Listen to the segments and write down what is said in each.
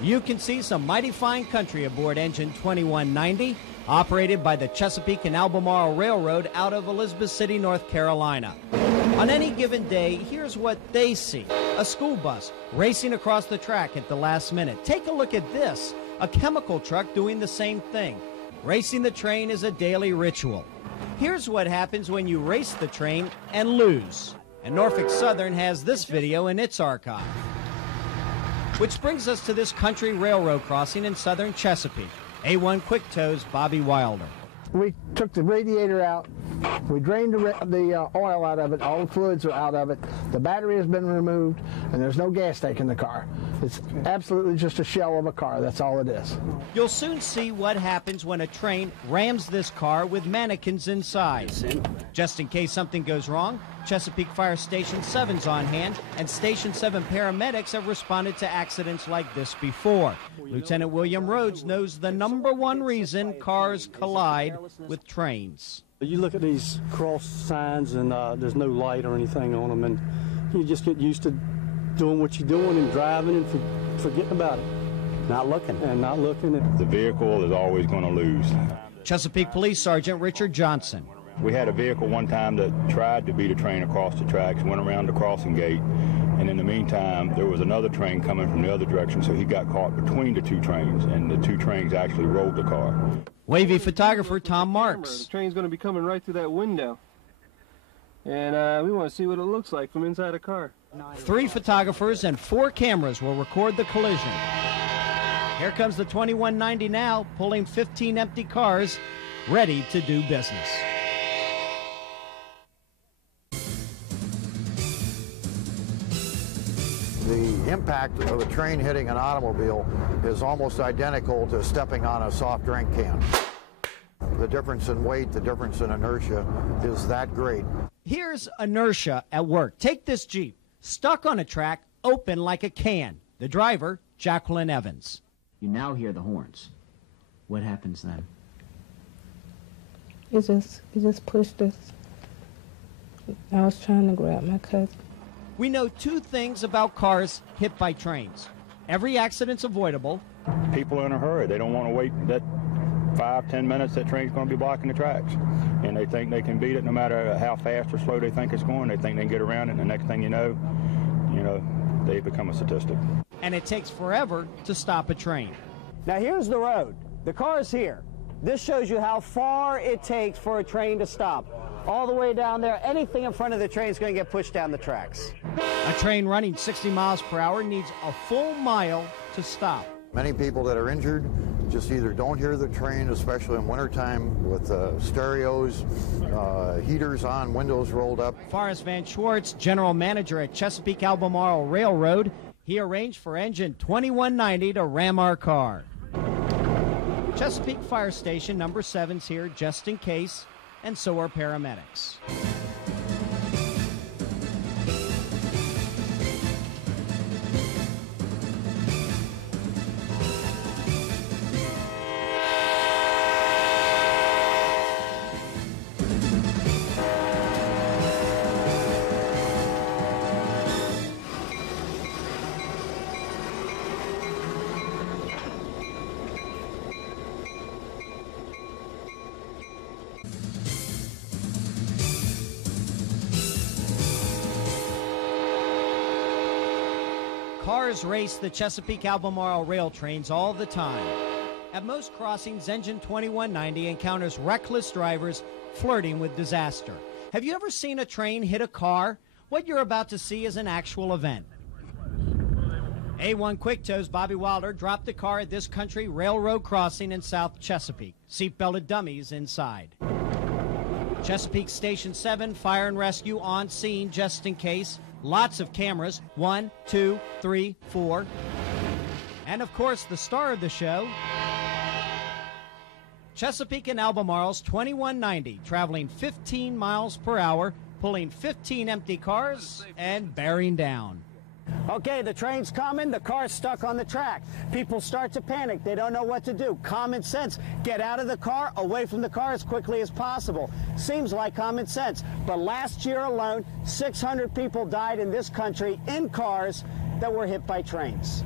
You can see some mighty fine country aboard Engine 2190, operated by the Chesapeake and Albemarle Railroad out of Elizabeth City, North Carolina. On any given day, here's what they see. A school bus racing across the track at the last minute. Take a look at this. A chemical truck doing the same thing. Racing the train is a daily ritual. Here's what happens when you race the train and lose. And Norfolk Southern has this video in its archive. Which brings us to this country railroad crossing in southern Chesapeake. A1 Quick Tow's Bobby Wilder. We took the radiator out, we drained the oil out of it, all the fluids are out of it, the battery has been removed, and there's no gas tank in the car. It's absolutely just a shell of a car, that's all it is. You'll soon see what happens when a train rams this car with mannequins inside. Just in case something goes wrong, Chesapeake Fire Station 7's on hand, and Station 7 paramedics have responded to accidents like this before. Lieutenant William Rhodes knows the #1 reason cars collide with trains. You look at these cross signs and there's no light or anything on them, and you just get used to doing what you're doing and driving and forgetting about it. Not looking. And not looking. The vehicle is always going to lose. Chesapeake Police Sergeant Richard Johnson. We had a vehicle one time that tried to beat a train across the tracks, went around the crossing gate, and in the meantime, there was another train coming from the other direction, so he got caught between the two trains, and the two trains actually rolled the car. WAVY photographer Tom Marks. The train's going to be coming right through that window, and we want to see what it looks like from inside a car. 3 photographers and 4 cameras will record the collision. Here comes the 2190 now, pulling 15 empty cars, ready to do business. The impact of a train hitting an automobile is almost identical to stepping on a soft drink can. The difference in weight, the difference in inertia is that great. Here's inertia at work. Take this Jeep, stuck on a track, open like a can. The driver, Jacqueline Evans. You now hear the horns. What happens then? It just pushed us. I was trying to grab my cousin. We know 2 things about cars hit by trains. Every accident's avoidable. People are in a hurry. They don't want to wait that 5-10 minutes that train's going to be blocking the tracks. And they think they can beat it no matter how fast or slow they think it's going. They think they can get around it, and the next thing you know, they become a statistic. And it takes forever to stop a train. Now here's the road. The car's here. This shows you how far it takes for a train to stop. All the way down there, anything in front of the train is going to get pushed down the tracks. A train running 60 miles per hour needs a full mile to stop. Many people that are injured just either don't hear the train, especially in wintertime with stereos, heaters on, windows rolled up. Forrest Van Schwartz, general manager at Chesapeake Albemarle Railroad, he arranged for Engine 2190 to ram our car. Chesapeake Fire Station number 7's here just in case, and so are paramedics. Cars race the Chesapeake Albemarle rail trains all the time. At most crossings, Engine 2190 encounters reckless drivers flirting with disaster. Have you ever seen a train hit a car? What you're about to see is an actual event. A1 Quick Tow's Bobby Wilder dropped the car at this country railroad crossing in South Chesapeake. Seatbelted dummies inside. Chesapeake Station 7, Fire and Rescue on scene just in case. Lots of cameras, 1, 2, 3, 4. And of course, the star of the show, Chesapeake and Albemarle's 2190, traveling 15 miles per hour, pulling 15 empty cars and bearing down. Okay, the train's coming, the car's stuck on the track. People start to panic, they don't know what to do. Common sense, get out of the car, away from the car as quickly as possible. Seems like common sense, but last year alone, 600 people died in this country in cars that were hit by trains.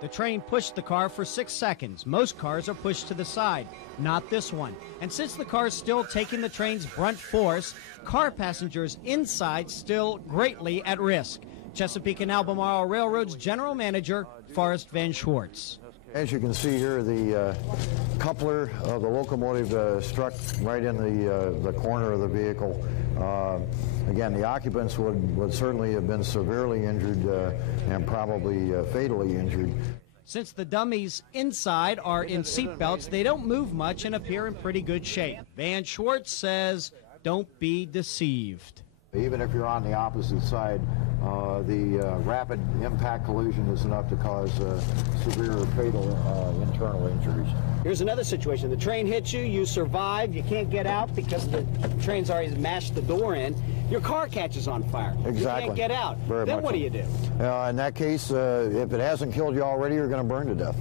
The train pushed the car for 6 seconds. Most cars are pushed to the side, not this one. And since the car is still taking the train's brunt force, car passengers inside still greatly at risk. Chesapeake and Albemarle Railroad's General Manager, Forrest Van Schwartz. As you can see here, the coupler of the locomotive struck right in the corner of the vehicle. Again, the occupants would certainly have been severely injured and probably fatally injured. Since the dummies inside are in seat belts, they don't move much and appear in pretty good shape. Van Schwartz says, don't be deceived. Even if you're on the opposite side, the rapid impact collision is enough to cause severe or fatal internal injuries. Here's another situation. The train hits you, you survive, you can't get out because the train's already mashed the door in. Your car catches on fire. Exactly. You can't get out. Very then much what so. do you do? In that case, if it hasn't killed you already, you're going to burn to death.